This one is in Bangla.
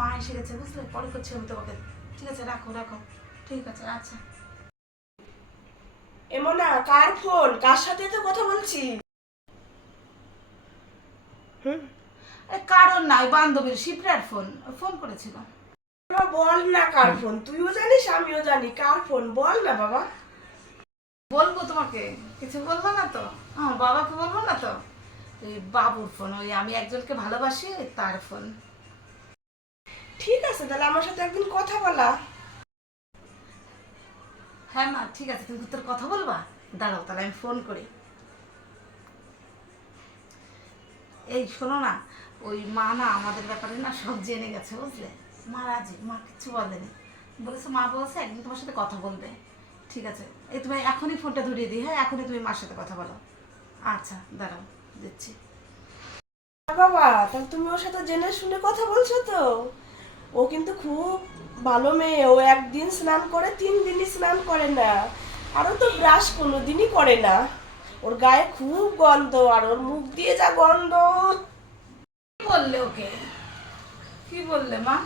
মা এসে গেছে বুঝলে, পরে করছি আমি তোমাকে। ঠিক আছে, রাখো রাখো। ঠিক আছে, আচ্ছা। এমন না, কার ফোন? কার সাথে তো কথা বলছি? হুম। আরে কারণ না, ওই বান্ধবীর শিপ্রার ফোন, ফোন করেছিল। বাবা বল না কার ফোন, তুইও জানিস আমিও জানি কার ফোন, বল না বাবা। বলবো তোমাকে, কিছু বলবো না তো, আমার বাবাকে বলবো না তো। ওই বাবুর ফোন, ওই আমি একজনকে ভালোবাসি তার ফোন। ঠিক আছে, তাহলে আমার সাথে একদিন কথা বলা। হ্যাঁ মা, ঠিক আছে, তুমি তোর কথা বলবা। দাঁড়াও তাহলে আমি ফোন করি। এই শোনো না, ওই মা না আমাদের ব্যাপারে না সব জেনে গেছে বুঝলে। মা রাজি, মা কিচ্ছু বলেনি। বলেছে, মা বলছে একদিন তোমার সাথে কথা বলবে। ঠিক আছে, এই তুমি এখনই ফোনটা ধরিয়ে দিই। হ্যাঁ, এখনই তুমি মার সাথে কথা বলো। আচ্ছা দাঁড়াও, দিচ্ছি। বাবা, তাহলে তুমি ওর সাথে জেনে শুনে কথা বলছো তো? ও কিন্তু খুব ভালো মেয়ে, ও একদিন স্নান করে 3 দিনই স্নান করে না। আরও তো ব্রাশ কোনোদিনই করে না। ওর গায়ে খুব গন্ধ, আর ওর মুখ দিয়ে যা গন্ধ। কি বললে ওকে? কি বললে মা?